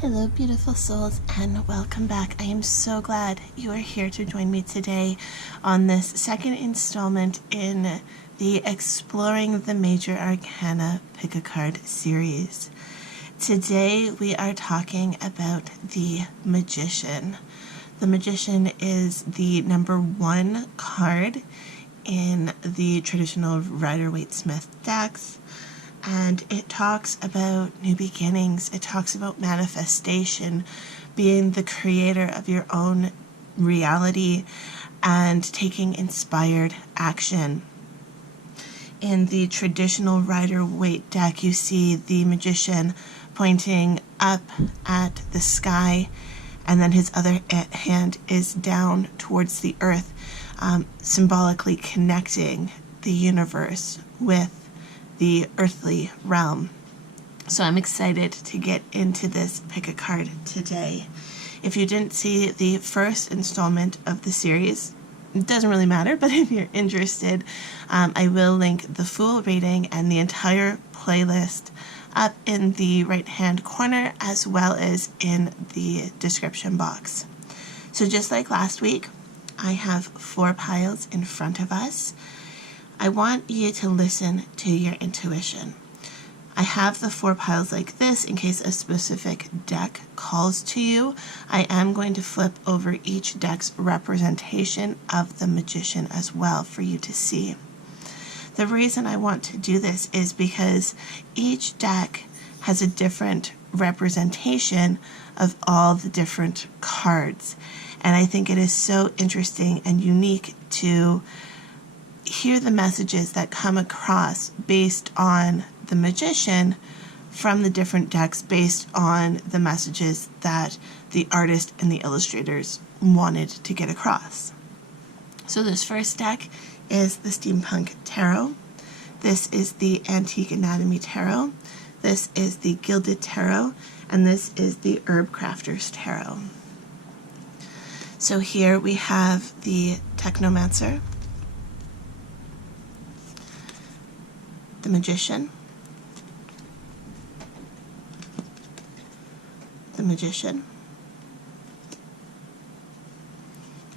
Hello beautiful souls and welcome back. I am so glad you are here to join me today on this second installment in the Exploring the Major Arcana Pick a Card series. Today we are talking about the Magician. The Magician is the number 1 card in the traditional Rider-Waite-Smith decks. And it talks about new beginnings. It talks about manifestation, being the creator of your own reality and taking inspired action. In the traditional Rider-Waite deck, you see the Magician pointing up at the sky, and then his other hand is down towards the earth, symbolically connecting the universe with the earthly realm. So I'm excited to get into this pick a card today. If you didn't see the first installment of the series, it doesn't really matter, but if you're interested, I will link the full reading and the entire playlist up in the right hand corner as well as in the description box. So just like last week, I have 4 piles in front of us. I want you to listen to your intuition. I have the 4 piles like this in case a specific deck calls to you. I am going to flip over each deck's representation of the Magician as well for you to see. The reason I want to do this is because each deck has a different representation of all the different cards. And I think it is so interesting and unique to hear the messages that come across based on the Magician from the different decks based on the messages that the artist and the illustrators wanted to get across. So this first deck is the Steampunk Tarot. This is the Antique Anatomy Tarot. This is the Gilded Tarot. And this is the Herbcrafter's Tarot. So here we have the Technomancer, the Magician, the Magician,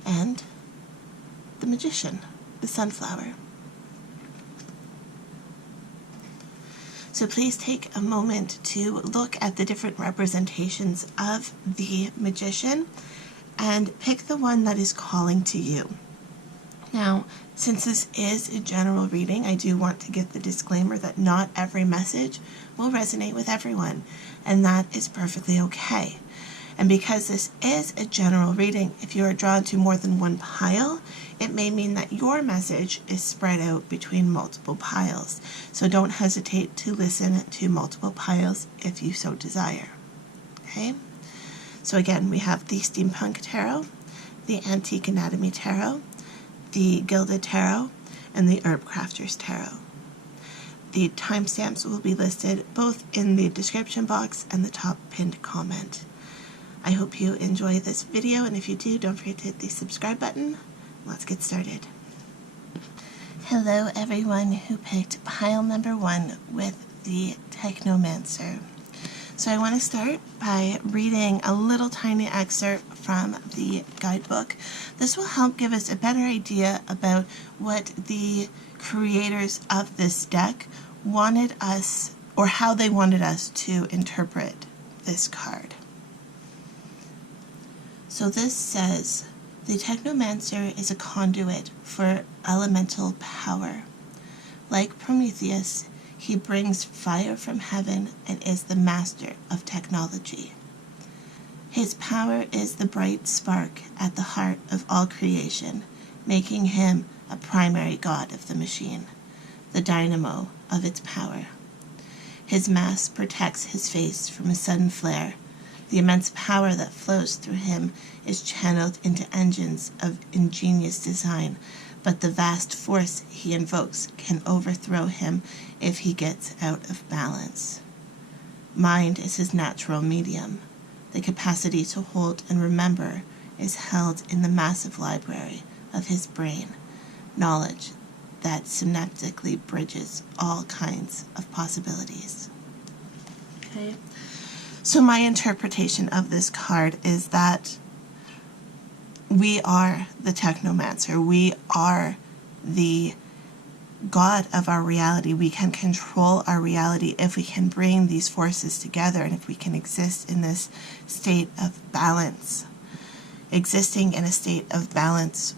and the Magician, the Sunflower. So please take a moment to look at the different representations of the Magician and pick the one that is calling to you. Now, since this is a general reading, I do want to get the disclaimer that not every message will resonate with everyone, and that is perfectly okay. And because this is a general reading, if you are drawn to more than 1 pile, it may mean that your message is spread out between multiple piles. So don't hesitate to listen to multiple piles if you so desire. Okay? So again, we have the Steampunk Tarot, the Antique Anatomy Tarot, the Gilded Tarot, and the Herbcrafter's Tarot. The timestamps will be listed both in the description box and the top pinned comment. I hope you enjoy this video, and if you do, don't forget to hit the subscribe button. Let's get started. Hello everyone who picked pile number 1 with the Technomancer. So I want to start by reading a little tiny excerpt from the guidebook. This will help give us a better idea about what the creators of this deck wanted us, or how they wanted us to interpret this card. So this says, the Technomancer is a conduit for elemental power. Like Prometheus, he brings fire from heaven and is the master of technology. His power is the bright spark at the heart of all creation, making him a primary god of the machine, the dynamo of its power. His mask protects his face from a sudden flare. The immense power that flows through him is channeled into engines of ingenious design, but the vast force he invokes can overthrow him if he gets out of balance. Mind is his natural medium. The capacity to hold and remember is held in the massive library of his brain, knowledge that synaptically bridges all kinds of possibilities. Okay, So my interpretation of this card is that we are the technomancer. We are the God of our reality. We can control our reality if we can bring these forces together and if we can exist in this state of balance. Existing in a state of balance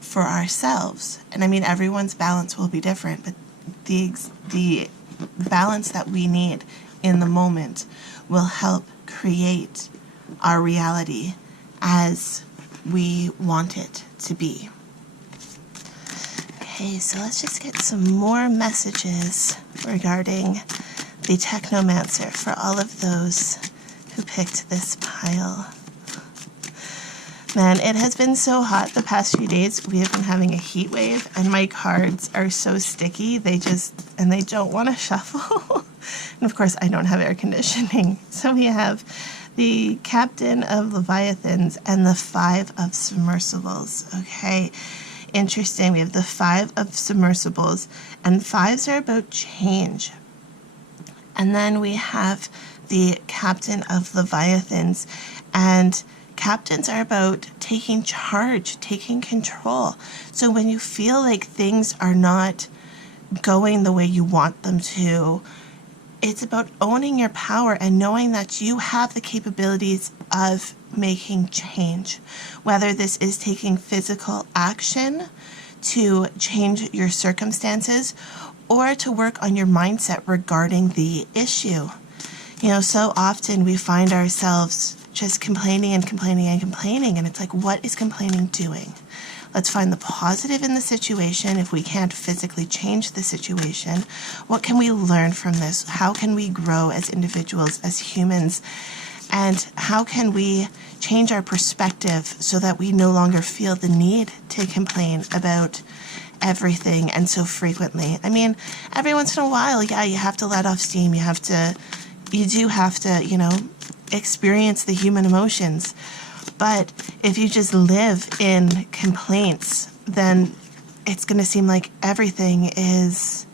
for ourselves. And I mean, everyone's balance will be different, but the balance that we need in the moment will help create our reality as we want it to be. Okay, so let's just get some more messages regarding the Technomancer for all of those who picked this pile. Man, it has been so hot the past few days. We have been having a heat wave, and my cards are so sticky. They don't want to shuffle. And of course, I don't have air conditioning. So we have the Captain of Leviathans and the Five of Submersibles. Okay, interesting. We have the Five of Submersibles, and fives are about change. And then we have the Captain of Leviathans, and captains are about taking charge, taking control. So when you feel like things are not going the way you want them to, it's about owning your power and knowing that you have the capabilities of making change. Whether this is taking physical action to change your circumstances or to work on your mindset regarding the issue. You know, so often we find ourselves just complaining and complaining and complaining, and it's like, what is complaining doing? Let's find the positive in the situation. If we can't physically change the situation, what can we learn from this? How can we grow as individuals, as humans? And how can we change our perspective so that we no longer feel the need to complain about everything and so frequently? I mean, every once in a while, yeah, you have to let off steam. You do have to, experience the human emotions. But if you just live in complaints, then it's going to seem like everything is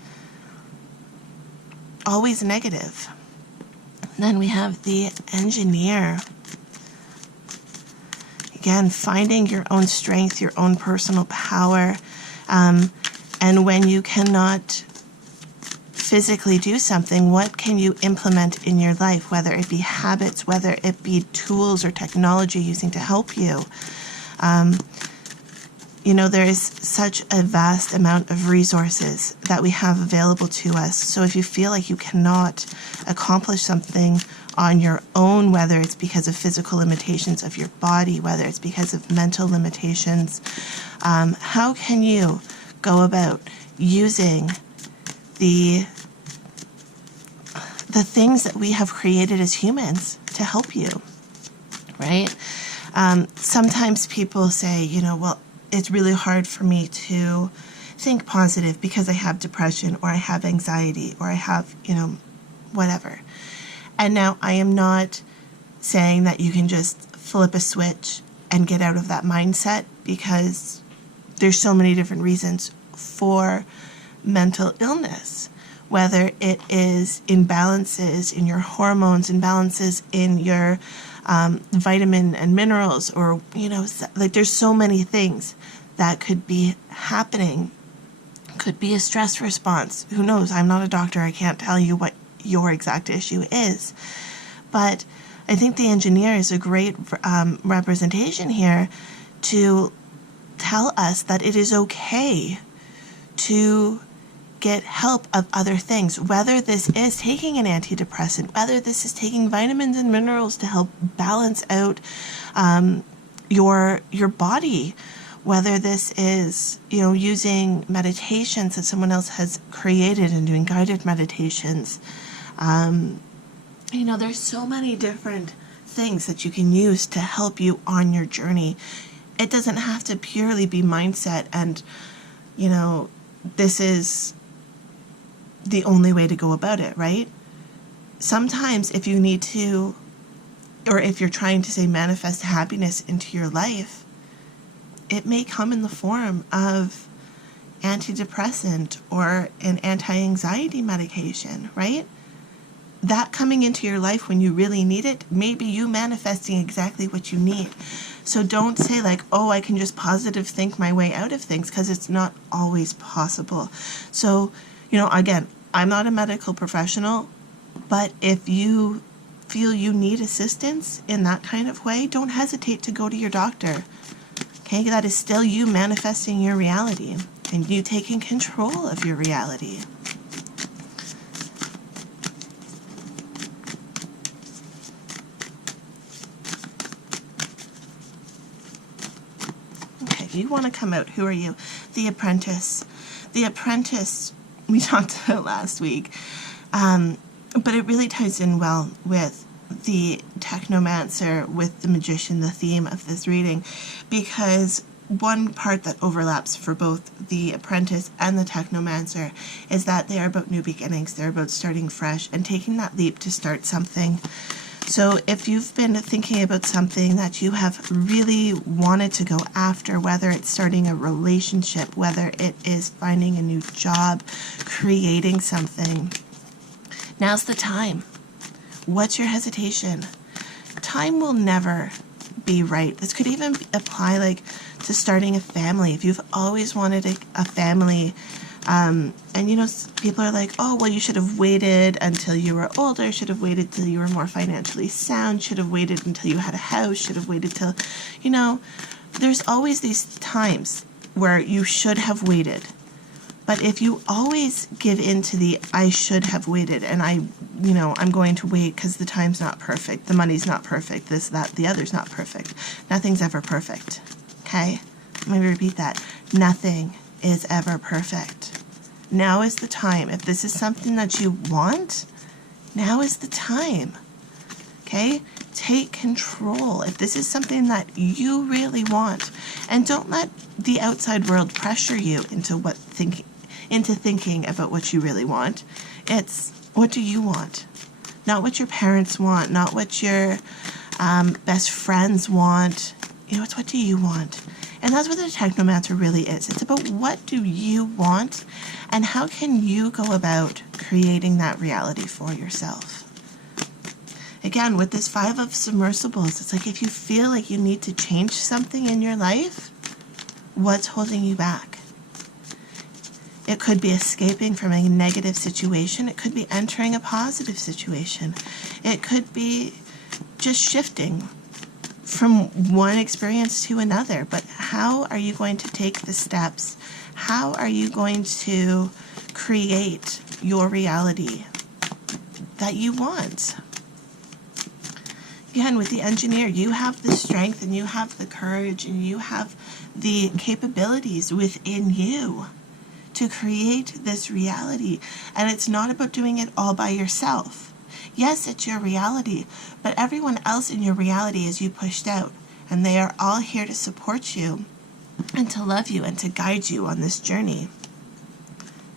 always negative. And then we have the Engineer. Again, finding your own strength, your own personal power. And when you cannot physically do something, what can you implement in your life, whether it be habits, whether it be tools or technology using to help you. There is such a vast amount of resources that we have available to us. So if you feel like you cannot accomplish something on your own, whether it's because of physical limitations of your body, whether it's because of mental limitations, how can you go about using the things that we have created as humans to help you, right? Sometimes people say, well, it's really hard for me to think positive because I have depression or I have anxiety or I have, whatever. And now I am not saying that you can just flip a switch and get out of that mindset, because there's so many different reasons for mental illness. Whether it is imbalances in your hormones, imbalances in your vitamin and minerals, or, there's so many things that could be happening. Could be a stress response. Who knows? I'm not a doctor. I can't tell you what your exact issue is. But I think the Engineer is a great representation here to tell us that it is okay to get help of other things, whether this is taking an antidepressant, whether this is taking vitamins and minerals to help balance out your body, whether this is using meditations that someone else has created and doing guided meditations. There's so many different things that you can use to help you on your journey. It doesn't have to purely be mindset and this is the only way to go about it, right? Sometimes if you need to, or if you're trying to say manifest happiness into your life, it may come in the form of antidepressant or an anti-anxiety medication, right? that coming into your life when you really need it, maybe you manifesting exactly what you need. So don't say like, oh, I can just positive think my way out of things, because it's not always possible. So, again, I'm not a medical professional, but if you feel you need assistance in that kind of way, don't hesitate to go to your doctor. Okay, that is still you manifesting your reality and you taking control of your reality. Okay, you want to come out. Who are you? The Apprentice. The Apprentice we talked about last week, but it really ties in well with the Technomancer, with the Magician, the theme of this reading, because one part that overlaps for both the Apprentice and the Technomancer is that they are about new beginnings. They're about starting fresh and taking that leap to start something. So if you've been thinking about something that you have really wanted to go after, whether it's starting a relationship, whether it is finding a new job, creating something, now's the time. What's your hesitation? Time will never be right. This could even apply like to starting a family. If you've always wanted a family, and people are like, oh, well, you should have waited until you were older, should have waited till you were more financially sound, should have waited until you had a house, should have waited till, there's always these times where you should have waited. But if you always give in to the I should have waited, and I'm going to wait because the time's not perfect, the money's not perfect, this, that, the other's not perfect. Nothing's ever perfect. Okay? Let me repeat that. Nothing is ever perfect. Now is the time. If this is something that you want, now is the time. Okay? Take control. If this is something that you really want, and don't let the outside world pressure you into thinking about what you really want. It's what do you want? Not what your parents want, not what your best friends want. It's what do you want? And that's what the Technomancer really is. It's about what do you want and how can you go about creating that reality for yourself. Again, with this 5 of submersibles, it's like if you feel like you need to change something in your life, what's holding you back? It could be escaping from a negative situation. It could be entering a positive situation. It could be just shifting from one experience to another. But how are you going to take the steps? How are you going to create your reality that you want? Again, with the Engineer, you have the strength and you have the courage and you have the capabilities within you to create this reality. And it's not about doing it all by yourself. Yes, it's your reality, but everyone else in your reality is you pushed out, and they are all here to support you and to love you and to guide you on this journey.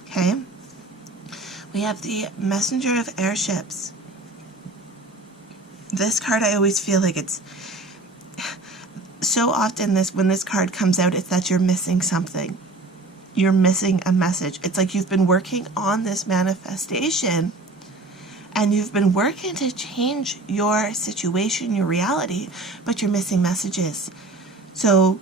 Okay? We have the Messenger of Airships. This card, I always feel like it's so often when this card comes out, it's that you're missing something. You're missing a message. It's like you've been working on this manifestation and you've been working to change your situation, your reality, but you're missing messages. So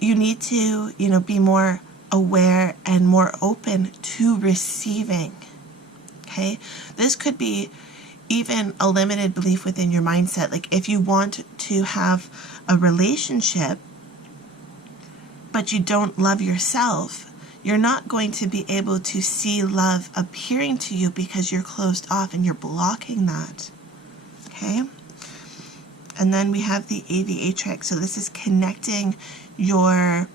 you need to, be more aware and more open to receiving. Okay? This could be even a limited belief within your mindset. Like if you want to have a relationship, but you don't love yourself, you're not going to be able to see love appearing to you because you're closed off and you're blocking that. Okay? And then we have the Aviatrix. So this is connecting your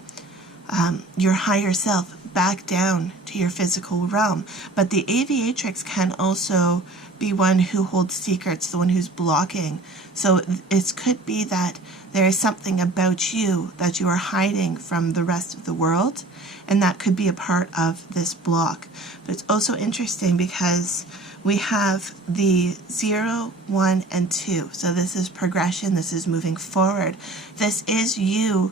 higher self back down to your physical realm. But the Aviatrix can also be one who holds secrets, the one who's blocking. So it could be that there is something about you that you are hiding from the rest of the world, and that could be a part of this block. But it's also interesting because we have the 0, 1, and 2. So this is progression, this is moving forward. This is you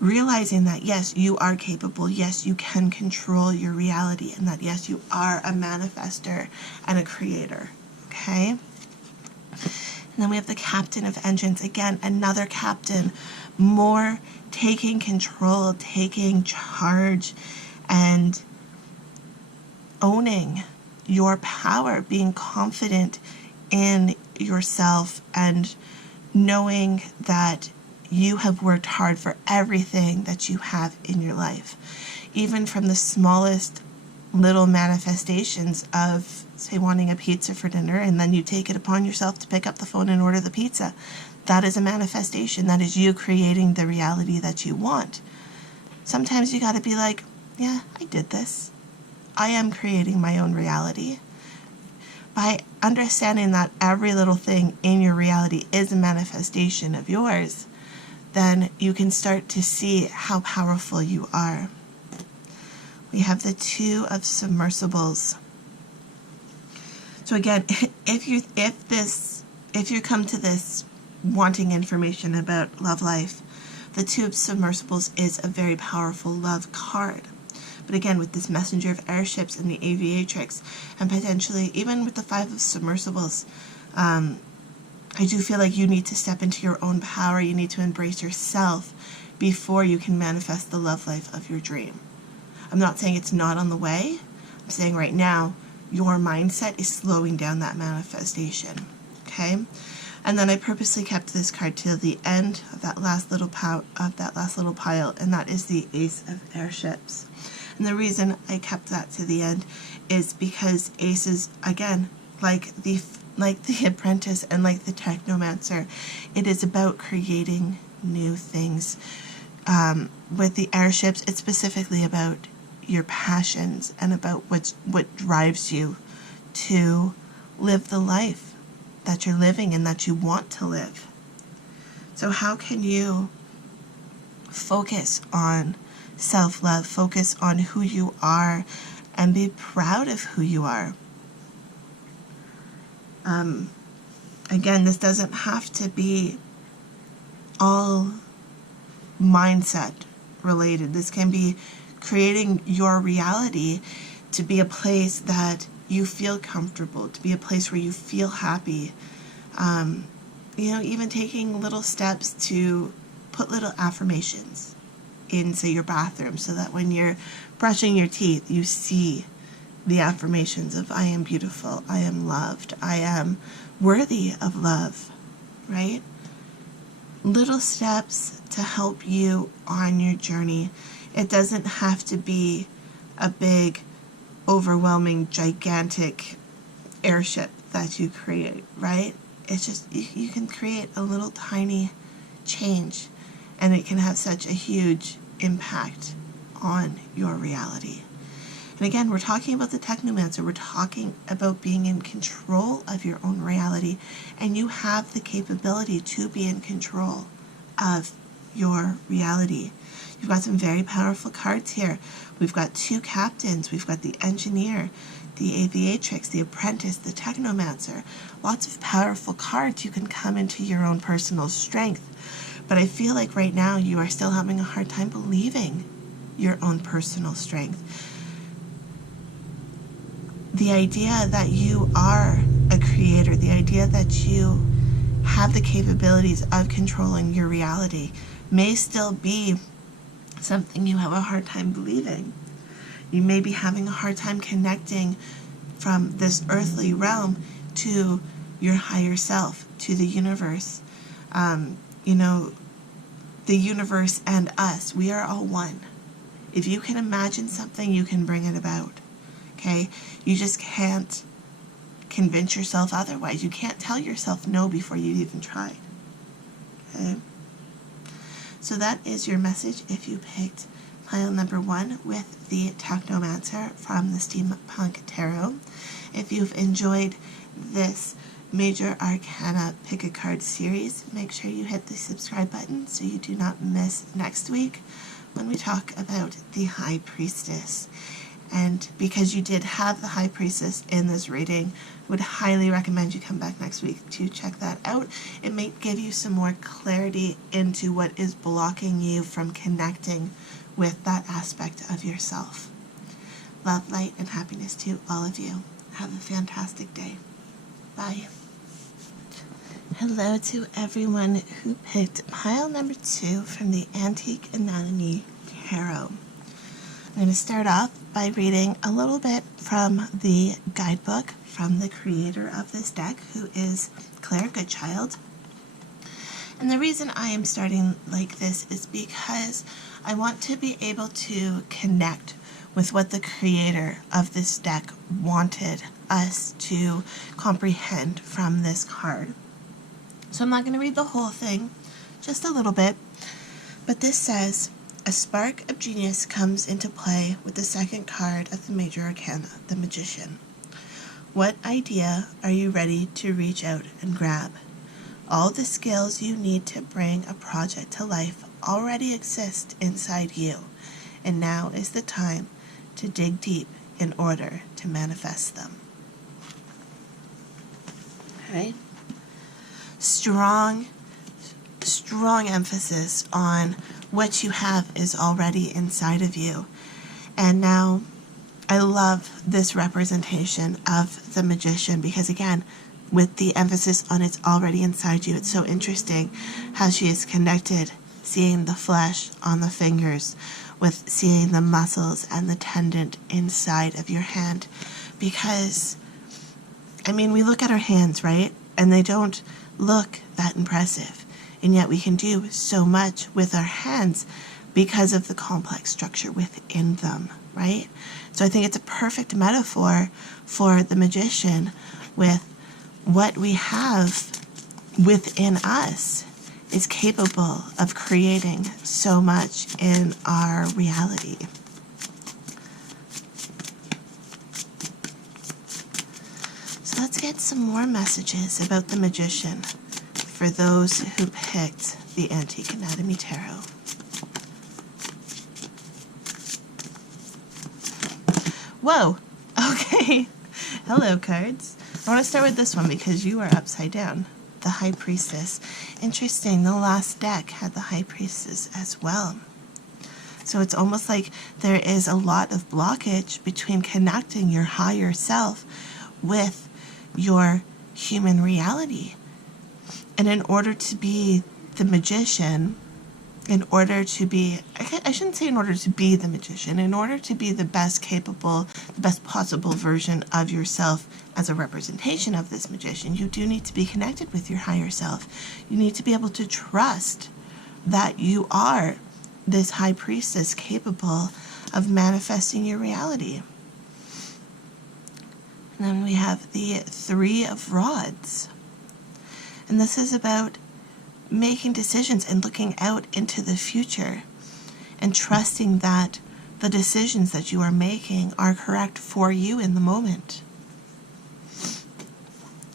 realizing that, yes, you are capable, yes, you can control your reality, and that, yes, you are a manifester and a creator. okay? And then we have the Captain of Engines. Again, another captain, more taking control, taking charge, and owning your power, being confident in yourself, and knowing that you have worked hard for everything that you have in your life. Even from the smallest little manifestations of, say, wanting a pizza for dinner, and then you take it upon yourself to pick up the phone and order the pizza. That is a manifestation. That is you creating the reality that you want. Sometimes you got to be like, yeah, I did this. I am creating my own reality. By understanding that every little thing in your reality is a manifestation of yours, then you can start to see how powerful you are. We have the Two of Submersibles. So again, if you come to this wanting information about love life, the Two of Submersibles is a very powerful love card. But again, with this Messenger of Airships and the Aviatrix, and potentially even with the Five of Submersibles, I do feel like you need to step into your own power. You need to embrace yourself before you can manifest the love life of your dream. I'm not saying it's not on the way. I'm saying right now, your mindset is slowing down that manifestation. Okay? And then I purposely kept this card till the end of that last little pile, and that is the Ace of Airships. And the reason I kept that to the end is because aces, again, like the apprentice and like the technomancer, it is about creating new things. With the airships, it's specifically about your passions and about what drives you to live the life that you're living and that you want to live. So how can you focus on self-love, focus on who you are, and be proud of who you are? Again, this doesn't have to be all mindset related. This can be creating your reality to be a place that you feel comfortable, to be a place where you feel happy. Even taking little steps to put little affirmations in, say, your bathroom, so that when you're brushing your teeth, you see the affirmations of I am beautiful, I am loved, I am worthy of love, right? Little steps to help you on your journey. It doesn't have to be a big, overwhelming, gigantic airship that you create, right? It's just, you can create a little tiny change, and it can have such a huge impact on your reality. And again, we're talking about the technomancer. We're talking about being in control of your own reality, and you have the capability to be in control of your reality. You've got some very powerful cards here. We've got two captains. We've got the engineer, the aviatrix, the apprentice, the technomancer. Lots of powerful cards. You can come into your own personal strength. But I feel like right now you are still having a hard time believing your own personal strength. The idea that you are a creator, the idea that you have the capabilities of controlling your reality may still be something you have a hard time believing. You may be having a hard time connecting from this earthly realm to your higher self, to the universe. The universe and us, we are all one. If you can imagine something, you can bring it about. Okay? You just can't convince yourself otherwise. You can't tell yourself no before you've even tried. Okay? So that is your message if you picked pile number 1 with the Technomancer from the Steampunk Tarot. If you've enjoyed this Major Arcana Pick a Card series, make sure you hit the subscribe button so you do not miss next week when we talk about the High Priestess. And because you did have the High Priestess in this reading, I would highly recommend you come back next week to check that out. It may give you some more clarity into what is blocking you from connecting with that aspect of yourself. Love, light, and happiness to all of you. Have a fantastic day. Bye. Hello to everyone who picked pile number 2 from the Antique Anatomy Tarot. I'm going to start off by reading a little bit from the guidebook from the creator of this deck, who is Claire Goodchild. And the reason I am starting like this is because I want to be able to connect with what the creator of this deck wanted us to comprehend from this card. So I'm not going to read the whole thing, just a little bit, but this says, a spark of genius comes into play with the second card of the Major Arcana, the Magician. What idea are you ready to reach out and grab? All the skills you need to bring a project to life already exist inside you, and now is the time to dig deep in order to manifest them. Okay? Strong emphasis on what you have is already inside of you. And now I love this representation of the Magician because, again, with the emphasis on it's already inside you, it's so interesting how she is connected, seeing the flesh on the fingers with seeing the muscles and the tendon inside of your hand. Because, I mean, we look at our hands, right? And they don't look that impressive. And yet we can do so much with our hands because of the complex structure within them, right? So I think it's a perfect metaphor for the Magician with what we have within us is capable of creating so much in our reality. So let's get some more messages about the Magician for those who picked the Antique Anatomy Tarot. Whoa! Okay. Hello, cards. I want to start with this one because you are upside down. The High Priestess. Interesting, the last deck had the High Priestess as well. So it's almost like there is a lot of blockage between connecting your higher self with your human reality. And in order to be the Magician, in order to be, I shouldn't say in order to be the Magician, in order to be the best capable, the best possible version of yourself as a representation of this Magician, you do need to be connected with your higher self. You need to be able to trust that you are this High Priestess capable of manifesting your reality. And then we have the Three of Rods. And this is about making decisions and looking out into the future and trusting that the decisions that you are making are correct for you in the moment.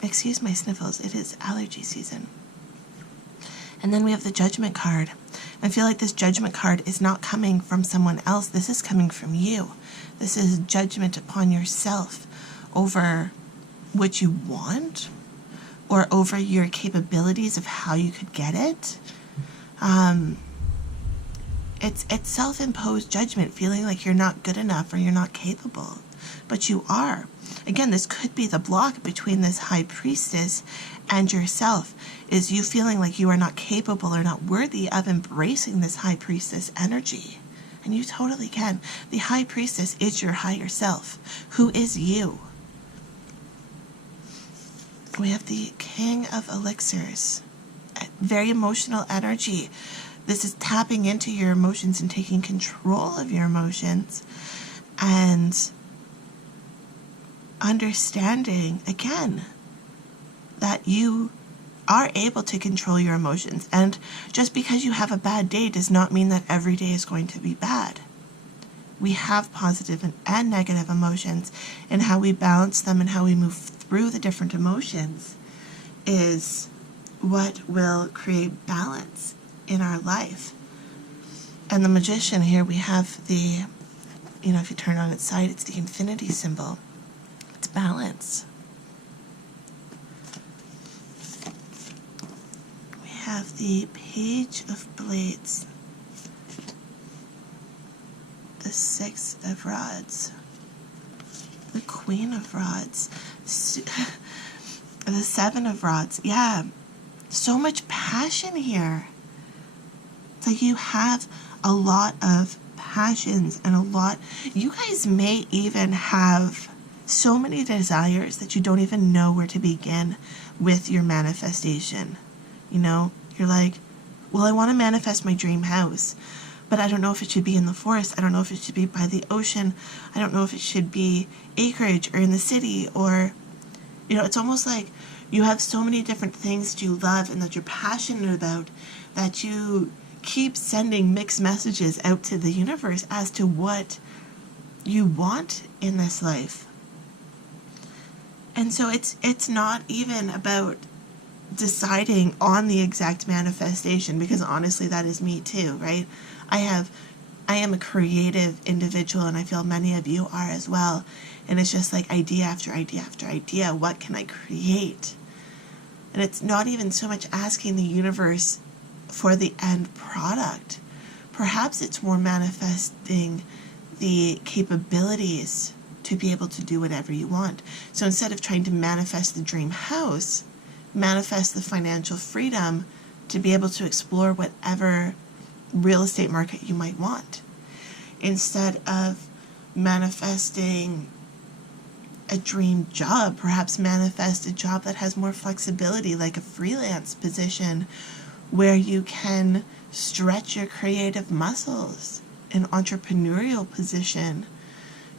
Excuse my sniffles, it is allergy season. And then we have the Judgment card. I feel like this Judgment card is not coming from someone else. This is coming from you. This is judgment upon yourself over what you want, or over your capabilities of how you could get it. It's self-imposed judgment, feeling like you're not good enough or you're not capable, but you are. Again, this could be the block between this High Priestess and yourself, is you feeling like you are not capable or not worthy of embracing this High Priestess energy. And you totally can. The High Priestess is your higher self, who is you. We have the King of Elixirs. Very emotional energy. This is tapping into your emotions and taking control of your emotions and understanding, again, that you are able to control your emotions. And just because you have a bad day does not mean that every day is going to be bad. We have positive and negative emotions, and how we balance them and how we move through the different emotions is what will create balance in our life. And the Magician here, we have the, if you turn on its side, it's the infinity symbol. It's balance. We have the Page of Blades, the Six of Rods, the Queen of Rods. The Seven of Rods. Yeah. So much passion here. It's like you have a lot of passions and a lot. You guys may even have so many desires that you don't even know where to begin with your manifestation. You know, you're like, well, I want to manifest my dream house, but I don't know if it should be in the forest. I don't know if it should be by the ocean. I don't know if it should be acreage or in the city, or, you know, it's almost like you have so many different things that you love and that you're passionate about that you keep sending mixed messages out to the universe as to what you want in this life. And so it's not even about deciding on the exact manifestation, because honestly that is me too, right? I am a creative individual, and I feel many of you are as well. And it's just like idea after idea after idea. What can I create? And it's not even so much asking the universe for the end product. Perhaps it's more manifesting the capabilities to be able to do whatever you want. So instead of trying to manifest the dream house, manifest the financial freedom to be able to explore whatever real estate market you might want. Instead of manifesting a dream job, perhaps manifest a job that has more flexibility, like a freelance position where you can stretch your creative muscles, an entrepreneurial position.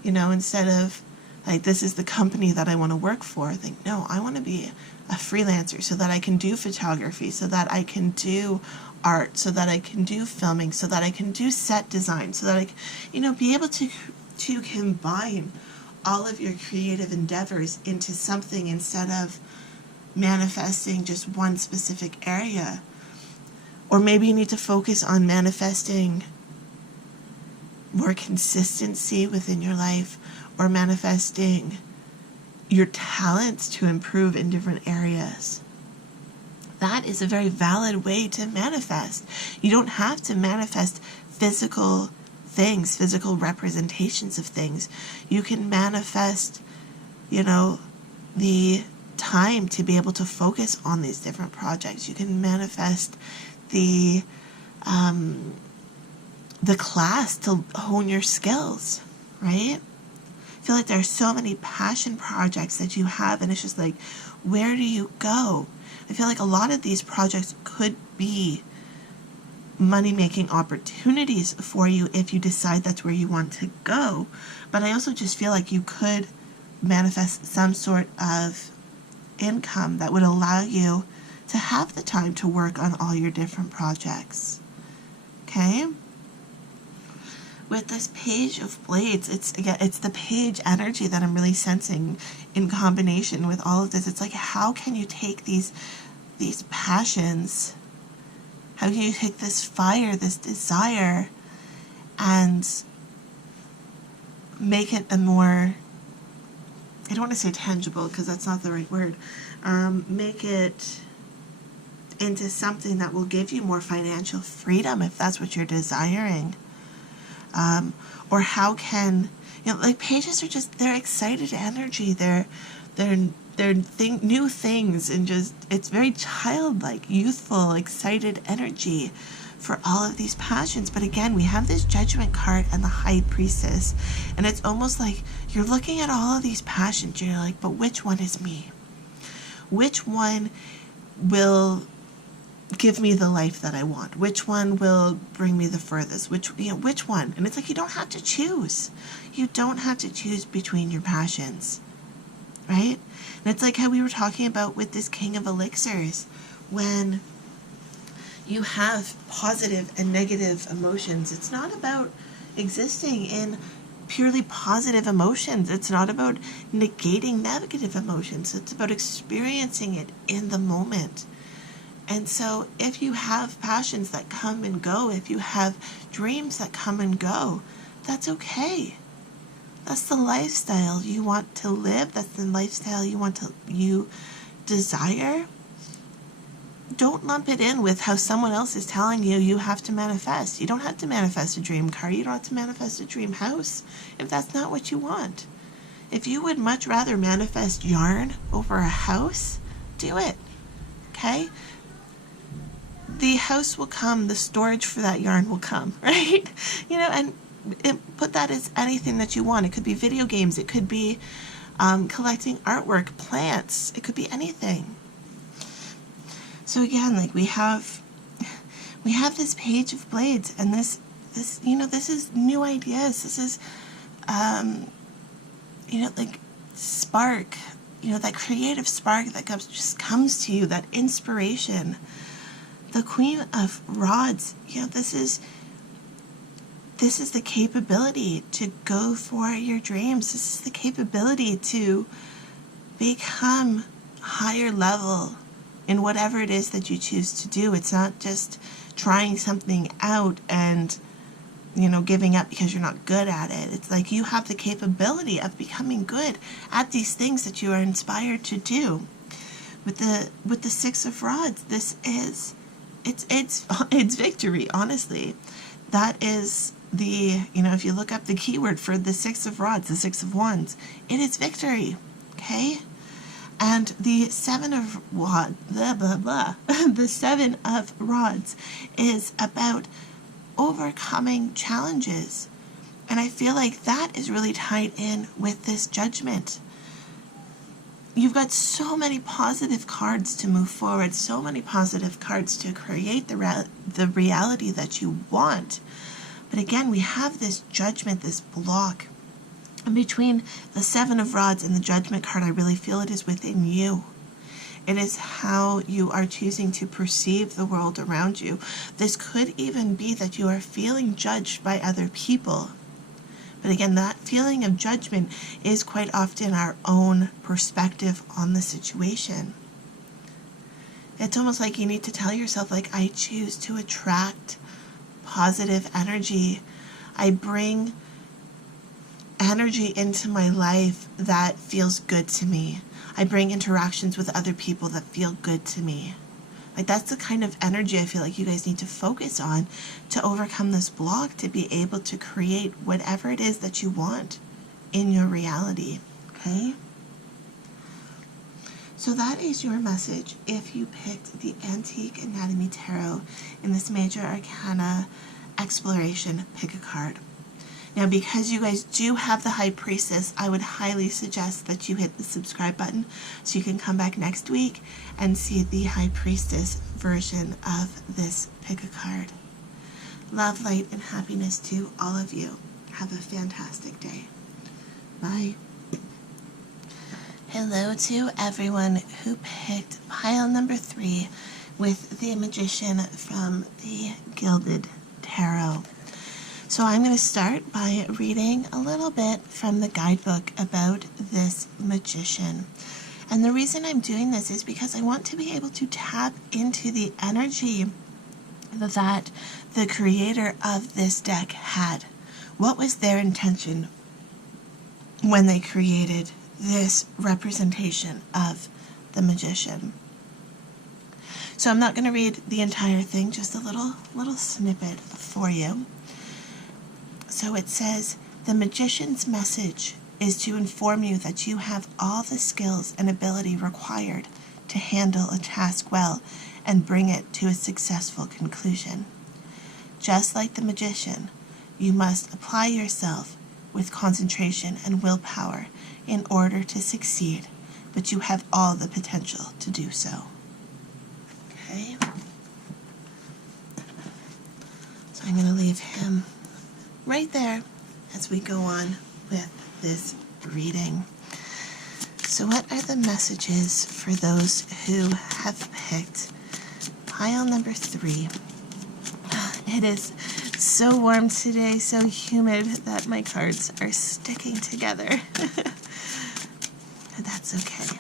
You know, instead of like, this is the company that I want to work for, think, no, I want to be a freelancer so that I can do photography, so that I can do art, so that I can do filming, so that I can do set design, so that I can, you know, be able to combine all of your creative endeavors into something instead of manifesting just one specific area. Or maybe you need to focus on manifesting more consistency within your life, or manifesting your talents to improve in different areas. That is a very valid way to manifest. You don't have to manifest physical things, physical representations of things. You can manifest, you know, the time to be able to focus on these different projects. You can manifest the class to hone your skills, right? I feel like there are so many passion projects that you have, and it's just like, where do you go? I feel like a lot of these projects could be money-making opportunities for you if you decide that's where you want to go. But I also just feel like you could manifest some sort of income that would allow you to have the time to work on all your different projects. Okay? With this Page of Blades, it's the page energy that I'm really sensing in combination with all of this. It's like, how can you take these passions, how can you take this fire, this desire, and make it a more, I don't want to say tangible because that's not the right word, make it into something that will give you more financial freedom if that's what you're desiring. Or how can, you know, like pages are just, they're excited energy, they're new things, and just, it's very childlike, youthful, excited energy for all of these passions. But again, we have this Judgment card and the High Priestess, and it's almost like you're looking at all of these passions, you're like, but which one is me? Which one will give me the life that I want? Which one will bring me the furthest? Which one? And it's like, you don't have to choose. You don't have to choose between your passions, right? And it's like how we were talking about with this King of Elixirs, when you have positive and negative emotions. It's not about existing in purely positive emotions. It's not about negating negative emotions. It's about experiencing it in the moment. And so if you have passions that come and go, if you have dreams that come and go, that's okay. That's the lifestyle you want to live. That's the lifestyle you desire. Don't lump it in with how someone else is telling you have to manifest. You don't have to manifest a dream car. You don't have to manifest a dream house if that's not what you want. If you would much rather manifest yarn over a house, do it. Okay? The house will come, the storage for that yarn will come, right? You know, and put that as anything that you want. It could be video games, it could be collecting artwork, plants, it could be anything. So again, like we have this page of blades, and this you know, this is new ideas. This is you know, like spark, you know, that creative spark that just comes to you, that inspiration. The Queen of Rods, you know, this is the capability to go for your dreams. This is the capability to become higher level in whatever it is that you choose to do. It's not just trying something out and, you know, giving up because you're not good at it. It's like you have the capability of becoming good at these things that you are inspired to do. With the Six of Rods, this is it's victory, honestly. That is the, you know, if you look up the keyword for the Six of Rods, the Six of Wands, it is victory. Okay? And the Seven of Rods, blah, blah, blah. The Seven of Rods is about overcoming challenges. And I feel like that is really tied in with this Judgment. You've got so many positive cards to move forward, so many positive cards to create the reality that you want. But again, we have this Judgment, this block. And between the Seven of Rods and the Judgment card, I really feel it is within you. It is how you are choosing to perceive the world around you. This could even be that you are feeling judged by other people. But again, that feeling of judgment is quite often our own perspective on the situation. It's almost like you need to tell yourself, like, I choose to attract positive energy. I bring energy into my life that feels good to me. I bring interactions with other people that feel good to me. Like, that's the kind of energy I feel like you guys need to focus on to overcome this block, to be able to create whatever it is that you want in your reality, okay? So that is your message if you picked the Antique Anatomy Tarot in this Major Arcana exploration. Pick a card. Now, because you guys do have the High Priestess, I would highly suggest that you hit the subscribe button so you can come back next week and see the High Priestess version of this pick a card. Love, light, and happiness to all of you. Have a fantastic day. Bye. Hello to everyone who picked pile number 3 with the Magician from the Gilded Tarot. So I'm going to start by reading a little bit from the guidebook about this magician. And the reason I'm doing this is because I want to be able to tap into the energy that the creator of this deck had. What was their intention when they created this representation of the magician? So I'm not going to read the entire thing, just a little snippet for you. So it says, the magician's message is to inform you that you have all the skills and ability required to handle a task well and bring it to a successful conclusion. Just like the magician, you must apply yourself with concentration and willpower in order to succeed, but you have all the potential to do so. Okay? So I'm going to leave him right there as we go on with this reading. So what are the messages for those who have picked pile number 3? It is so warm today, so humid that my cards are sticking together. But that's okay.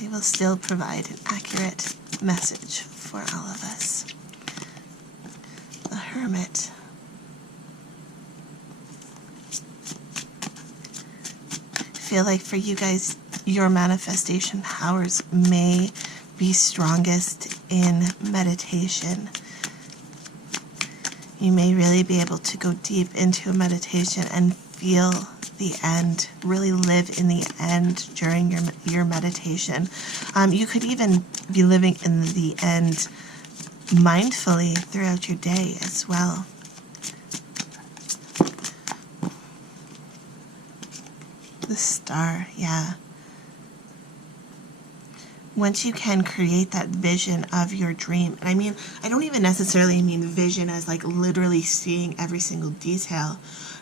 They will still provide an accurate message for all of us. The Hermit. I feel like for you guys, your manifestation powers may be strongest in meditation. You may really be able to go deep into a meditation and feel the end, really live in the end during your meditation. You could even be living in the end mindfully throughout your day as well. The Star, yeah. Once you can create that vision of your dream, and I mean, I don't even necessarily mean vision as like literally seeing every single detail,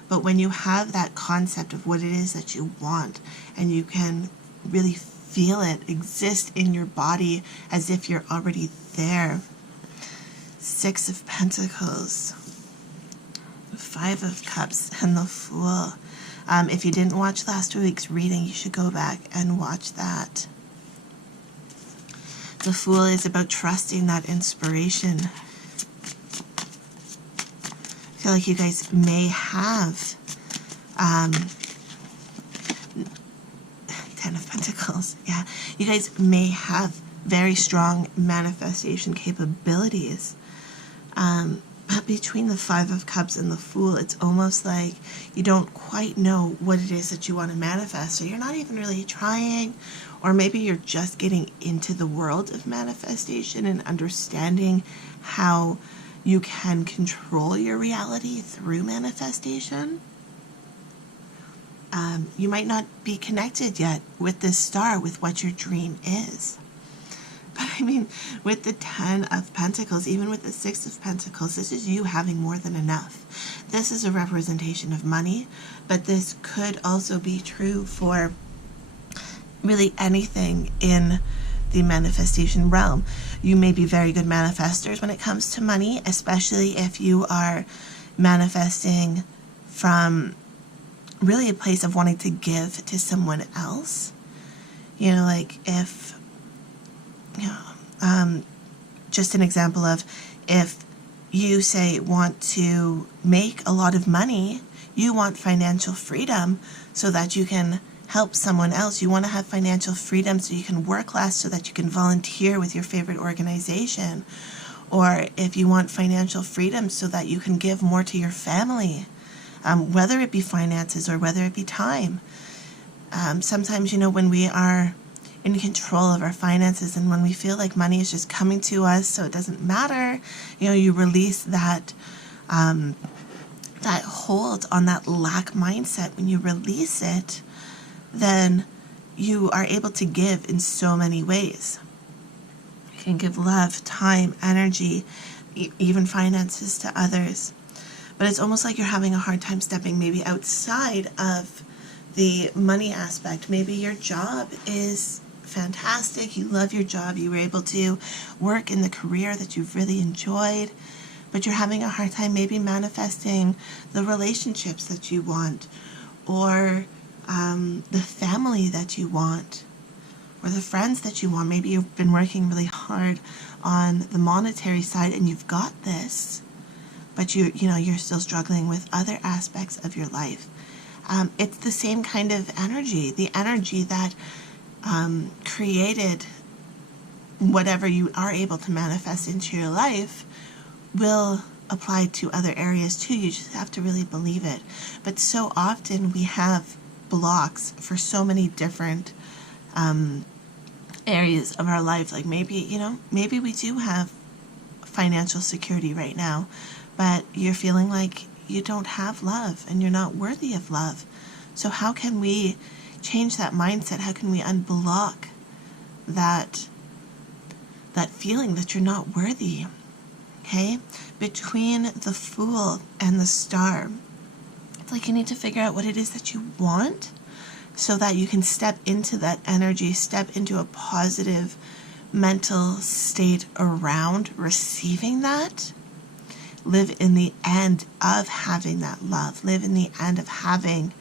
but when you have that concept of what it is that you want, and you can really feel it exist in your body as if you're already there. Six of Pentacles, Five of Cups, and the Fool. If you didn't watch last week's reading, you should go back and watch that. The Fool is about trusting that inspiration. I feel like you guys may have 10 of Pentacles. Yeah, you guys may have very strong manifestation capabilities. But between the Five of Cups and the Fool, it's almost like you don't quite know what it is that you want to manifest. So you're not even really trying, or maybe you're just getting into the world of manifestation and understanding how you can control your reality through manifestation. You might not be connected yet with this star, with what your dream is. But I mean, with the 10 of Pentacles, even with the 6 of Pentacles, this is you having more than enough. This is a representation of money, but this could also be true for really anything in the manifestation realm. You may be very good manifestors when it comes to money, especially if you are manifesting from really a place of wanting to give to someone else. You know, like if, you know, just an example of if you say want to make a lot of money, you want financial freedom so that you can help someone else. You want to have financial freedom so you can work less, so that you can volunteer with your favorite organization. Or if you want financial freedom so that you can give more to your family, whether it be finances or whether it be time. Sometimes, you know, when we are in control of our finances and when we feel like money is just coming to us so it doesn't matter, you know, you release that that hold on that lack mindset. When you release it, then you are able to give in so many ways. You can give love, time, energy, even finances to others. But it's almost like you're having a hard time stepping maybe outside of the money aspect. Maybe your job is fantastic. You love your job. You were able to work in the career that you've really enjoyed, but you're having a hard time maybe manifesting the relationships that you want, or the family that you want, or the friends that you want. Maybe you've been working really hard on the monetary side and you've got this, but you're still struggling with other aspects of your life. It's the same kind of energy, the energy that created whatever you are able to manifest into your life will apply to other areas too. You just have to really believe it. But so often we have blocks for so many different areas of our life. Like maybe we do have financial security right now, but you're feeling like you don't have love and you're not worthy of love. So how can we change that mindset? How can we unblock that feeling that you're not worthy? Okay? Between the Fool and the Star, it's like you need to figure out what it is that you want so that you can step into that energy, step into a positive mental state around receiving that. Live in the end of having that love. Live in the end of having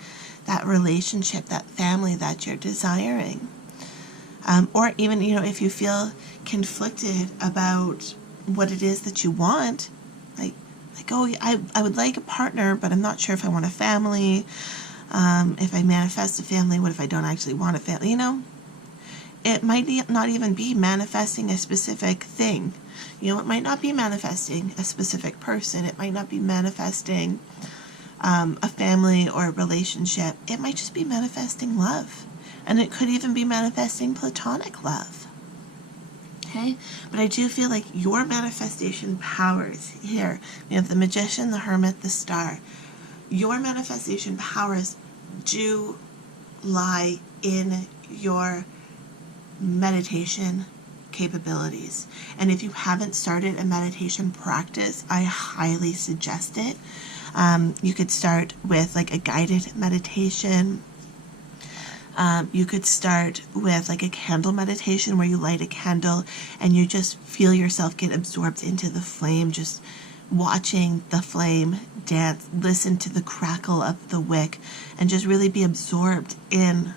that relationship, that family that you're desiring. Or even, if you feel conflicted about what it is that you want, like oh, I would like a partner, but I'm not sure if I want a family. If I manifest a family, what if I don't actually want a family? It might not even be manifesting a specific thing. It might not be manifesting a specific person. It might not be manifesting a family or a relationship. It might just be manifesting love. And it could even be manifesting platonic love. Okay, but I do feel like your manifestation powers here. We have the Magician, the Hermit, the Star. Your manifestation powers do lie in your meditation capabilities. And if you haven't started a meditation practice, I highly suggest it. You could start with like a guided meditation. You could start with like a candle meditation where you light a candle and you just feel yourself get absorbed into the flame, just watching the flame dance, listen to the crackle of the wick, and just really be absorbed in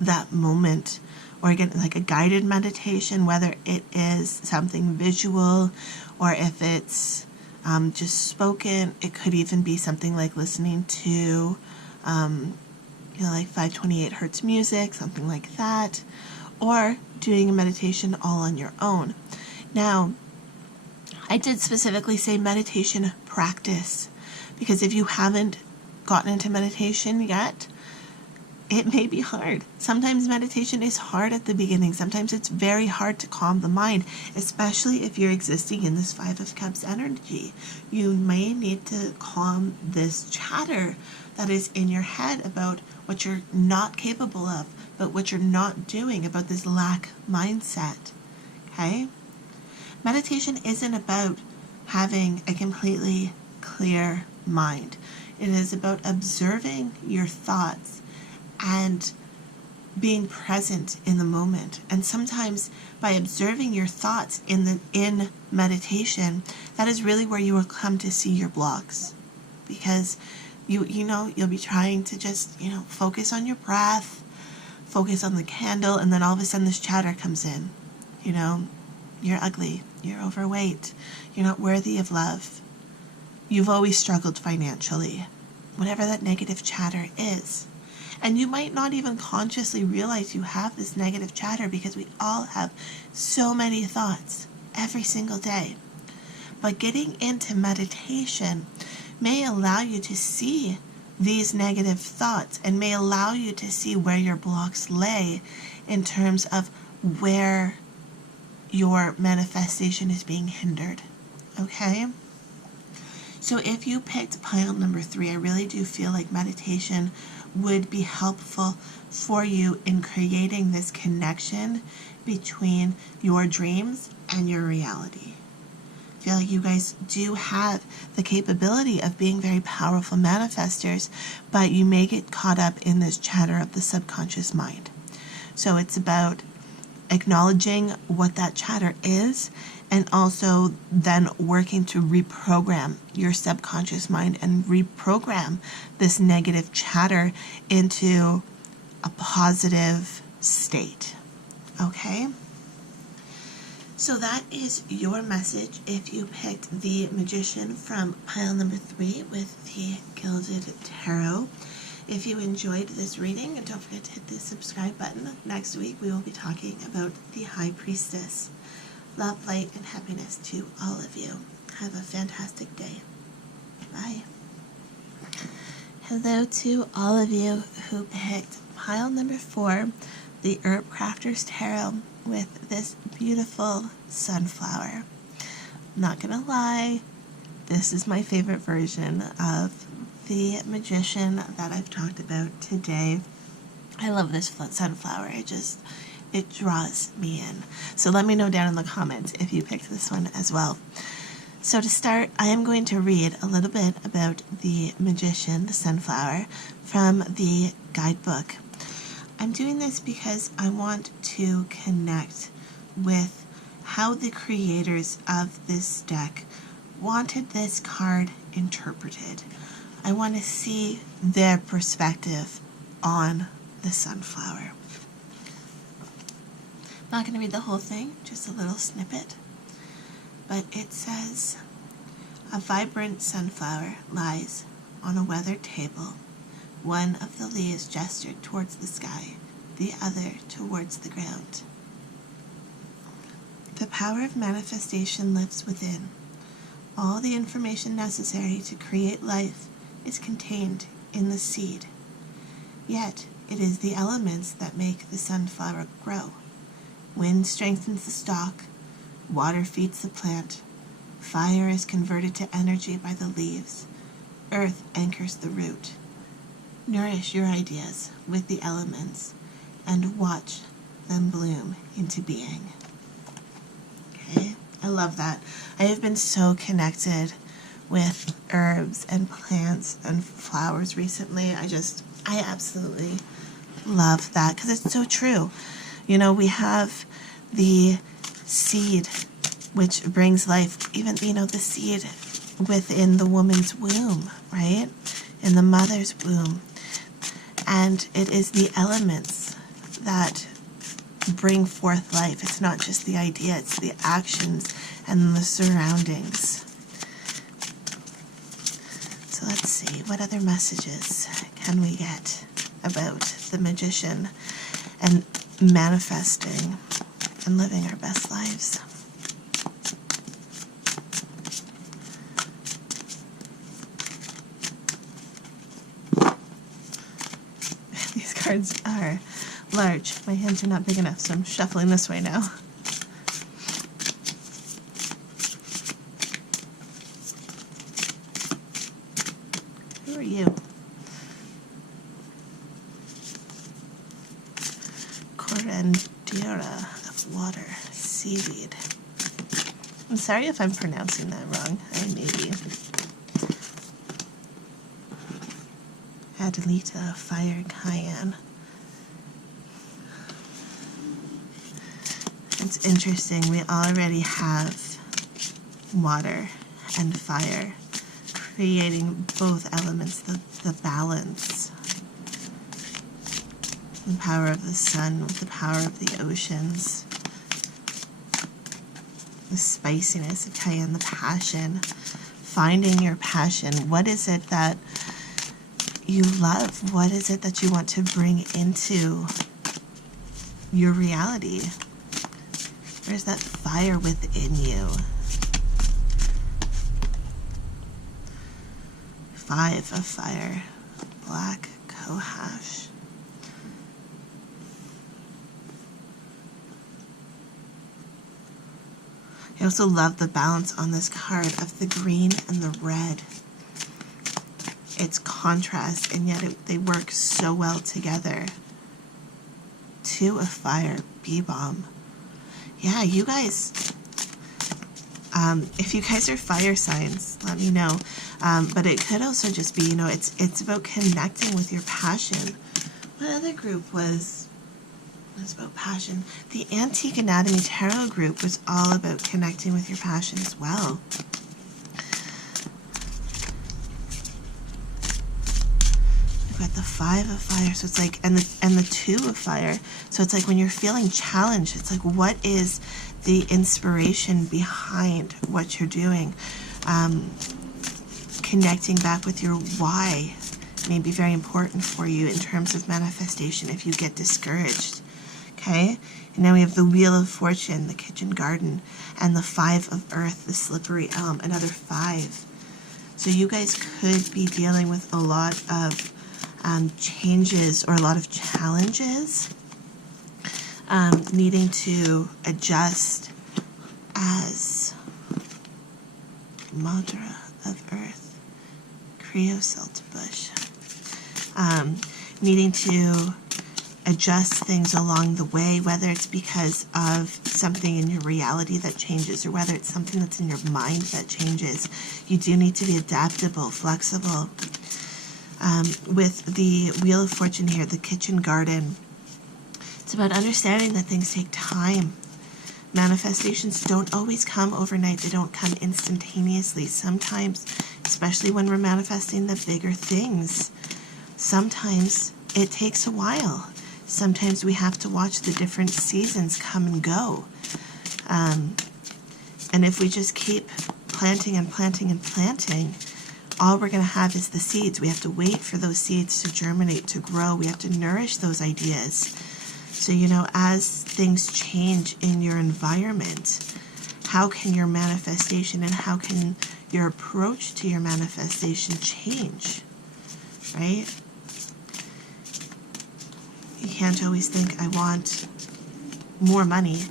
that moment. Or again, like a guided meditation, whether it is something visual or if it's just spoken. It could even be something like listening to like 528 hertz music, something like that, or doing a meditation all on your own. Now, I did specifically say meditation practice, because if you haven't gotten into meditation yet, it may be hard. Sometimes meditation is hard at the beginning. Sometimes it's very hard to calm the mind, especially if you're existing in this Five of Cups energy. You may need to calm this chatter that is in your head about what you're not capable of, but what you're not doing, about this lack mindset. Okay? Meditation isn't about having a completely clear mind. It is about observing your thoughts and being present in the moment. And sometimes by observing your thoughts in meditation, that is really where you will come to see your blocks. Because you'll be trying to just, focus on your breath, focus on the candle, and then all of a sudden this chatter comes in. You're ugly, you're overweight, you're not worthy of love, you've always struggled financially, whatever that negative chatter is. And you might not even consciously realize you have this negative chatter, because we all have so many thoughts every single day. But getting into meditation may allow you to see these negative thoughts and may allow you to see where your blocks lay in terms of where your manifestation is being hindered. Okay? So if you picked pile number 3, I really do feel like meditation would be helpful for you in creating this connection between your dreams and your reality. I feel like you guys do have the capability of being very powerful manifestors, but you may get caught up in this chatter of the subconscious mind. So it's about acknowledging what that chatter is, and also then working to reprogram your subconscious mind and reprogram this negative chatter into a positive state. Okay? So that is your message if you picked the Magician from pile number 3 with the Gilded Tarot. If you enjoyed this reading, and don't forget to hit the subscribe button. Next week we will be talking about the High Priestess. Love, light, and happiness to all of you. Have a fantastic day. Bye. Hello to all of you who picked pile number 4, the Herbcrafter's Tarot, with this beautiful sunflower. I'm not gonna lie, this is my favorite version of the Magician that I've talked about today. I love this sunflower. It draws me in. So let me know down in the comments if you picked this one as well. So to start, I am going to read a little bit about the Magician, the sunflower, from the guidebook. I'm doing this because I want to connect with how the creators of this deck wanted this card interpreted. I want to see their perspective on the sunflower. I'm not going to read the whole thing, just a little snippet. But it says, a vibrant sunflower lies on a weathered table. One of the leaves gestured towards the sky, the other towards the ground. The power of manifestation lives within. All the information necessary to create life is contained in the seed. Yet, it is the elements that make the sunflower grow. Wind strengthens the stalk, Water feeds the plant. Fire is converted to energy by the leaves. Earth anchors the root. Nourish your ideas with the elements and watch them bloom into being. Okay, I love that. I have been so connected with herbs and plants and flowers recently. I absolutely love that because it's so true. You know, we have the seed which brings life, even, you know, the seed within the woman's womb, right? In the mother's womb. And it is the elements that bring forth life. It's not just the idea, it's the actions and the surroundings. So let's see, what other messages can we get about the magician and manifesting and living our best lives? These cards are large. My hands are not big enough, so I'm shuffling this way now. Who are you? Corandira of water, seaweed. I'm sorry if I'm pronouncing that wrong. I may be. Adelita, fire, cayenne. It's interesting, we already have water and fire, creating both elements, the balance. The power of the sun with the power of the oceans. The spiciness of cayenne, the passion. Finding your passion. What is it that you love? What is it that you want to bring into your reality? Where's that fire within you? 5 of fire, black cohash. I also love the balance on this card of the green and the red. It's contrast, and yet they work so well together. 2 of fire, bee-balm. Yeah, you guys, if you guys are fire signs, let me know. But it could also just be, you know, it's about connecting with your passion. What other group was about passion? The Antique Anatomy Tarot group was all about connecting with your passion as well. We've got the 5 of fire, so it's like, and the 2 of fire, so it's like when you're feeling challenged, it's like, what is the inspiration behind what you're doing? Connecting back with your why may be very important for you in terms of manifestation if you get discouraged. Okay, and now we have the Wheel of Fortune, the kitchen garden, and the 5 of earth, the slippery elm, another 5. So you guys could be dealing with a lot of changes or a lot of challenges, needing to adjust as Mudra of earth, creosote bush, needing to adjust things along the way, whether it's because of something in your reality that changes or whether it's something that's in your mind that changes. You do need to be adaptable, flexible. With the Wheel of Fortune here, the kitchen garden, it's about understanding that things take time. Manifestations don't always come overnight. They don't come instantaneously. Sometimes, especially when we're manifesting the bigger things, sometimes it takes a while. Sometimes we have to watch the different seasons come and go. And if we just keep planting and planting and planting, all we're going to have is the seeds. We have to wait for those seeds to germinate, to grow. We have to nourish those ideas. So, you know, as things change in your environment, how can your manifestation and how can your approach to your manifestation change, right? You can't always think, I want more money,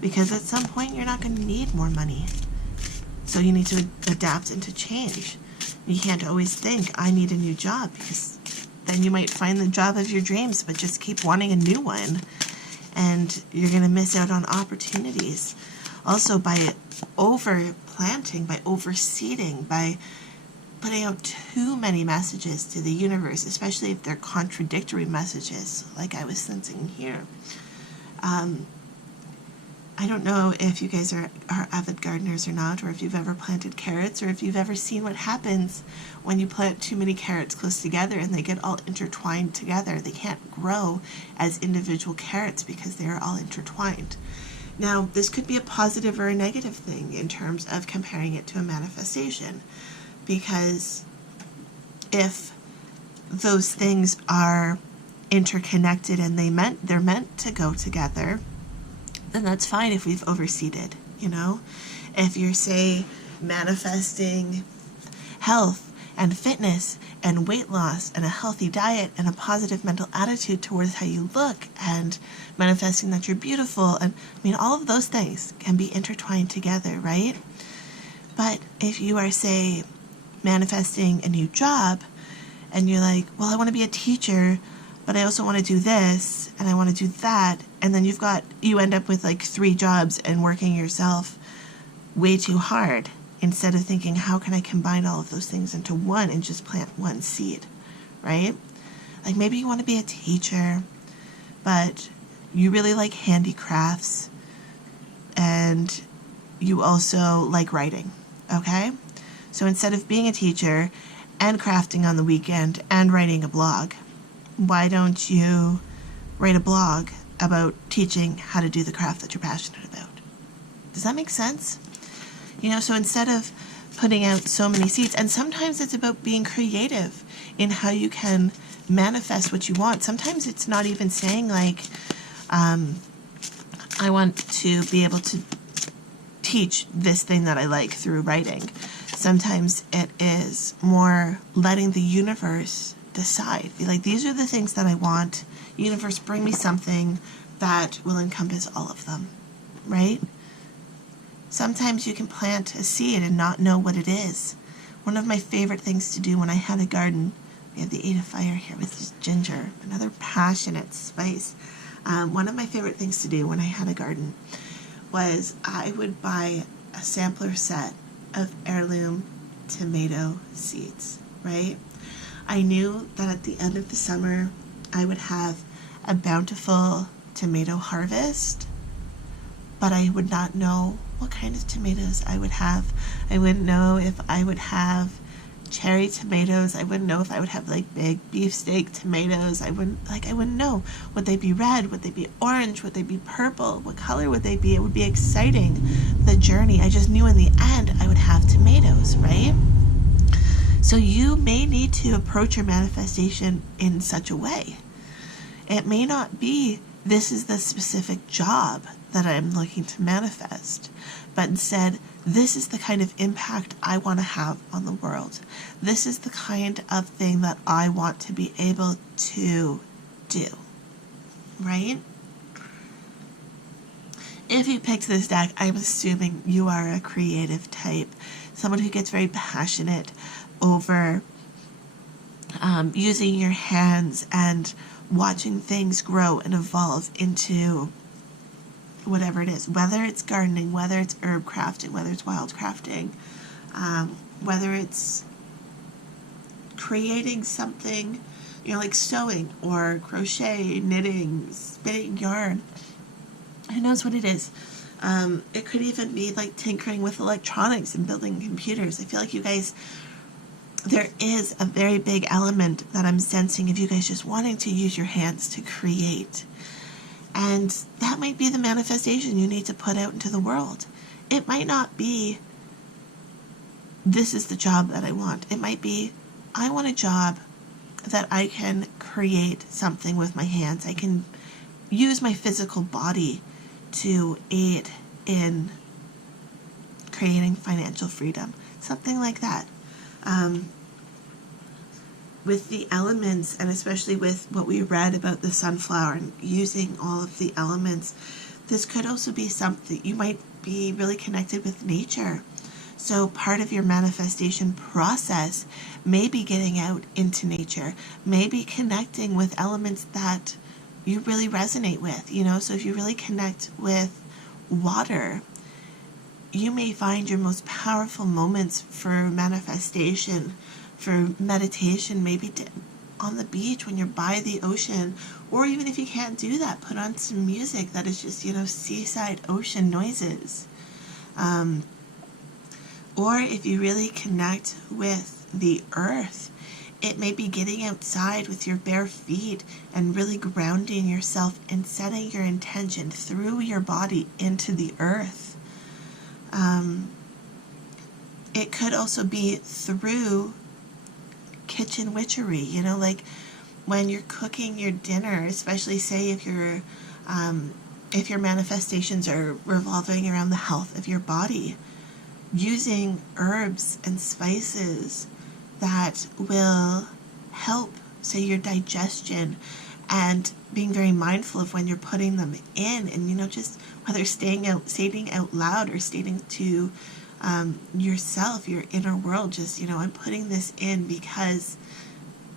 because at some point you're not going to need more money. So you need to adapt and to change. You can't always think, I need a new job, because then you might find the job of your dreams, but just keep wanting a new one. And you're going to miss out on opportunities. Also, by over-planting, by overseeding, by putting out too many messages to the universe, especially if they're contradictory messages, like I was sensing here. I don't know if you guys are avid gardeners or not, or if you've ever planted carrots, or if you've ever seen what happens when you plant too many carrots close together and they get all intertwined together. They can't grow as individual carrots because they are all intertwined. Now, this could be a positive or a negative thing in terms of comparing it to a manifestation, because if those things are interconnected and they're meant to go together, then that's fine if we've overseeded, you know? If you're, say, manifesting health and fitness and weight loss and a healthy diet and a positive mental attitude towards how you look, and manifesting that you're beautiful, and I mean, all of those things can be intertwined together, right? But if you are, say, manifesting a new job, and you're like, well, I want to be a teacher, but I also want to do this, and I want to do that, and then you end up with like 3 jobs and working yourself way too hard, instead of thinking, how can I combine all of those things into one and just plant one seed, right? Like maybe you want to be a teacher, but you really like handicrafts, and you also like writing, okay? So instead of being a teacher and crafting on the weekend and writing a blog, why don't you write a blog about teaching how to do the craft that you're passionate about? Does that make sense? You know, so instead of putting out so many seeds, and sometimes it's about being creative in how you can manifest what you want. Sometimes it's not even saying like, I want to be able to teach this thing that I like through writing. Sometimes it is more letting the universe decide. Be like, these are the things that I want. Universe, bring me something that will encompass all of them, right? Sometimes you can plant a seed and not know what it is. One of my favorite things to do when I had a garden, we have the 8 of fire here with this ginger, another passionate spice. One of my favorite things to do when I had a garden was I would buy a sampler set of heirloom tomato seeds, right? I knew that at the end of the summer, I would have a bountiful tomato harvest, but I would not know what kind of tomatoes I would have. I wouldn't know if I would have cherry tomatoes. I wouldn't know if I would have like big beefsteak tomatoes. I wouldn't know. Would they be red? Would they be orange? Would they be purple? What color would they be? It would be exciting, the journey. I just knew in the end I would have tomatoes, right? So you may need to approach your manifestation in such a way. It may not be, this is the specific job that I'm looking to manifest, but instead, this is the kind of impact I want to have on the world. This is the kind of thing that I want to be able to do, right? If you picked this deck, I'm assuming you are a creative type, someone who gets very passionate over using your hands and watching things grow and evolve into whatever it is, whether it's gardening, whether it's herb crafting, whether it's wild crafting, whether it's creating something, you know, like sewing or crochet, knitting, spinning yarn. Who knows what it is? It could even be like tinkering with electronics and building computers. I feel like you guys, there is a very big element that I'm sensing of you guys just wanting to use your hands to create. And that might be the manifestation you need to put out into the world. It might not be, this is the job that I want. It might be, I want a job that I can create something with my hands. I can use my physical body to aid in creating financial freedom. Something like that. With the elements, and especially with what we read about the sunflower and using all of the elements, This could also be something you might be really connected with nature. So part of your manifestation process may be getting out into nature, maybe connecting with elements that you really resonate with, So if you really connect with water, you may find your most powerful moments for manifestation, for meditation, maybe on the beach when you're by the ocean, or even if you can't do that, put on some music that is just, seaside ocean noises. Or if you really connect with the earth, it may be getting outside with your bare feet and really grounding yourself and setting your intention through your body into the earth. It could also be through kitchen witchery, like when you're cooking your dinner, especially say if your manifestations are revolving around the health of your body, using herbs and spices that will help, say, your digestion, and being very mindful of when you're putting them in, and just whether stating out loud or stating to yourself, your inner world, just I'm putting this in because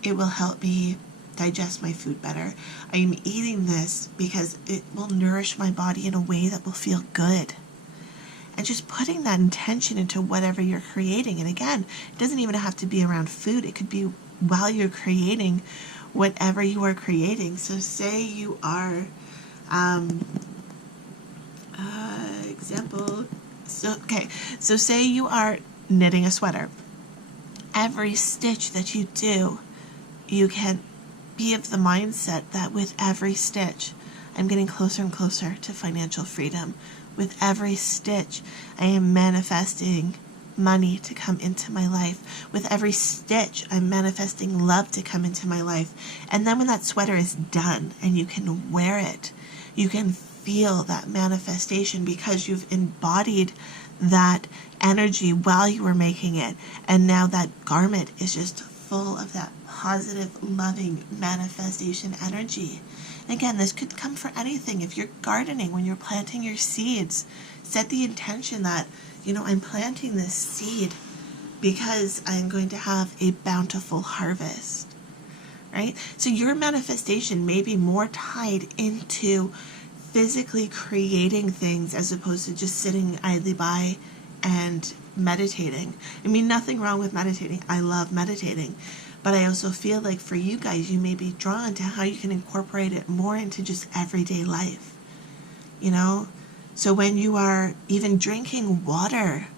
it will help me digest my food better. I am eating this because it will nourish my body in a way that will feel good. And just putting that intention into whatever you're creating. And again, it doesn't even have to be around food. It could be while you're creating whatever you are creating. So say you are, so say you are knitting a sweater. Every stitch that you do, you can be of the mindset that with every stitch, I'm getting closer and closer to financial freedom. With every stitch, I am manifesting money to come into my life. With every stitch, I'm manifesting love to come into my life. And then when that sweater is done and you can wear it, you can feel that manifestation because you've embodied that energy while you were making it. And now that garment is just full of that positive, loving manifestation energy. And again, this could come for anything. If you're gardening, when you're planting your seeds, set the intention that, I'm planting this seed because I'm going to have a bountiful harvest, right? So your manifestation may be more tied into physically creating things as opposed to just sitting idly by and meditating. I mean, nothing wrong with meditating. I love meditating. But I also feel like for you guys, you may be drawn to how you can incorporate it more into just everyday life. So when you are even drinking water,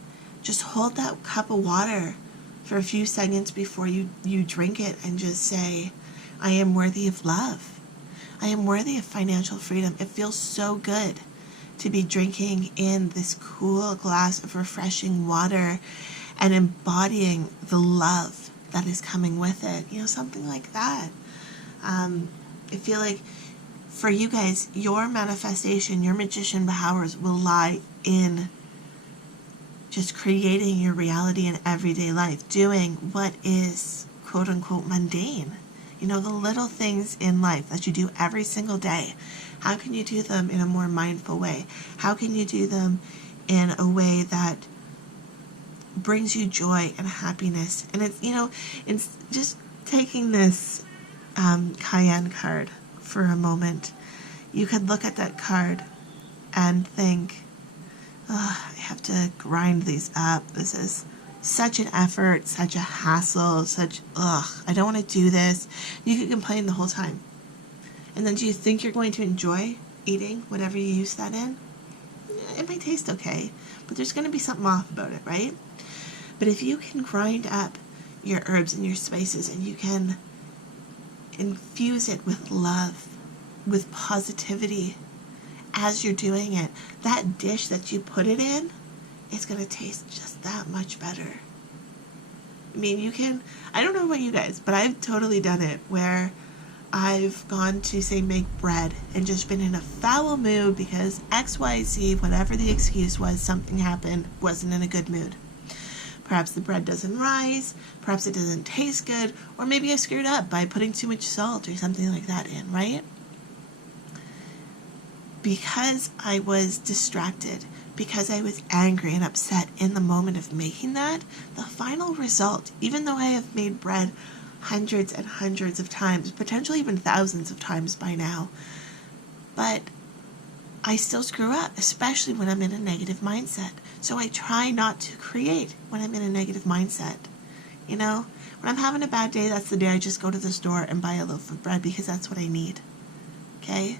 just hold that cup of water for a few seconds before you drink it and just say, I am worthy of love. I am worthy of financial freedom. It feels so good to be drinking in this cool glass of refreshing water and embodying the love that is coming with it, something like that. I feel like for you guys, your manifestation, your magician powers will lie in just creating your reality in everyday life, doing what is quote unquote mundane. The little things in life that you do every single day. How can you do them in a more mindful way? How can you do them in a way that brings you joy and happiness? And it's just taking this Cayenne card for a moment. You could look at that card and think, I have to grind these up. This is such an effort, such a hassle, I don't want to do this. You could complain the whole time. And then do you think you're going to enjoy eating whatever you use that in? It might taste okay, but there's going to be something off about it, right? But if you can grind up your herbs and your spices and you can infuse it with love, with positivity as you're doing it, that dish that you put it in is going to taste just that much better. I mean, I don't know about you guys, but I've totally done it where I've gone to, say, make bread and just been in a foul mood because XYZ, whatever the excuse was, something happened, wasn't in a good mood. Perhaps the bread doesn't rise, perhaps it doesn't taste good, or maybe I screwed up by putting too much salt or something like that in, right? because I was distracted, because I was angry and upset in the moment of making that, the final result, even though I have made bread hundreds and hundreds of times, potentially even thousands of times by now, but I still screw up, especially when I'm in a negative mindset. So I try not to create when I'm in a negative mindset. You know, when I'm having a bad day, that's the day I just go to the store and buy a loaf of bread because that's what I need. Okay?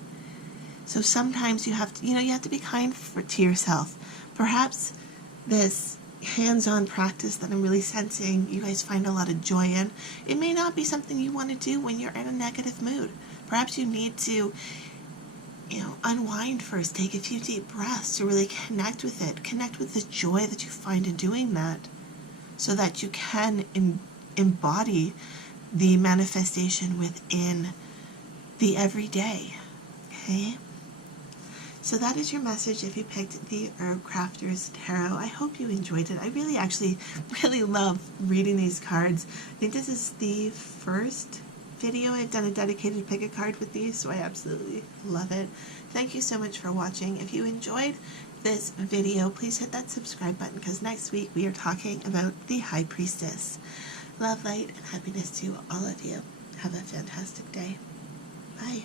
So sometimes you have to, you have to be kind to yourself. Perhaps this hands-on practice that I'm really sensing you guys find a lot of joy in, it may not be something you want to do when you're in a negative mood. Perhaps you need to, unwind first, take a few deep breaths to really connect with it, connect with the joy that you find in doing that, so that you can embody the manifestation within the everyday. Okay? So that is your message if you picked the Herbcrafter's Tarot. I hope you enjoyed it. I really love reading these cards. I think this is the first video I've done a dedicated pick a card with these, so I absolutely love it. Thank you so much for watching. If you enjoyed this video, please hit that subscribe button, because next week we are talking about the High Priestess. Love, light, and happiness to all of you. Have a fantastic day. Bye.